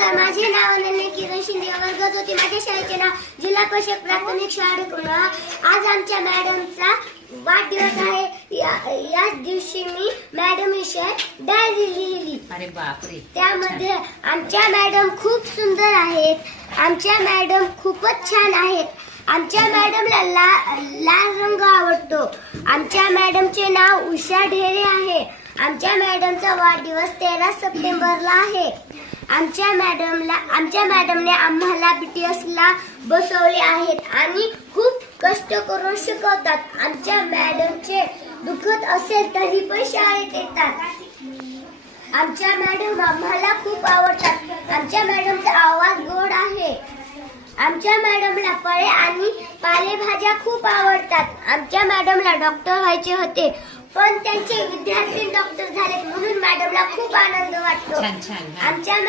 नमस्कार, माझे नाव अनन्या किरण शिंदे, वर्ग होती. माझ्या शाळेचे नाव जिल्हा परिषद प्राथमिक शाळा ढेकुणा. आज आमच्या मॅडमचा वाढदिवस आहे. याच दिवशी मी मॅडम विषय डायरी लिहिली. अरे बापरे. त्यामध्ये आमच्या मॅडम खूप सुंदर आहेत. आमच्या मॅडम खूपच छान आहेत. आमच्या मॅडमला लाल रंग आवडतो. आमच्या मॅडमचे नाव उषा ढेरे आहे. आमच्या मॅडमचा वाढदिवस 13 सप्टेंबरला आहे. आमच्या मॅडमने आम्हाला BTS ला बसवले आहेत आणि खूप कष्ट करून शिकवतात. आमच्या मॅडमचे दुखत असेल तरी पण शाळेत येतात. आमच्या मॅडम आम्हाला खूप आवडतात. आमच्या मॅडमचा आवाज गोड आहे. आमच्या मॅडमला फळे आणि पालेभाज्या खूप आवडतात. आमच्या मॅडमला डॉक्टर व्हायचे होते, पण त्यांचे विद्यार्थी डॉक्टर झाले म्हणून मॅडमला खूप आनंद वाटतो. छान छान. आमच्या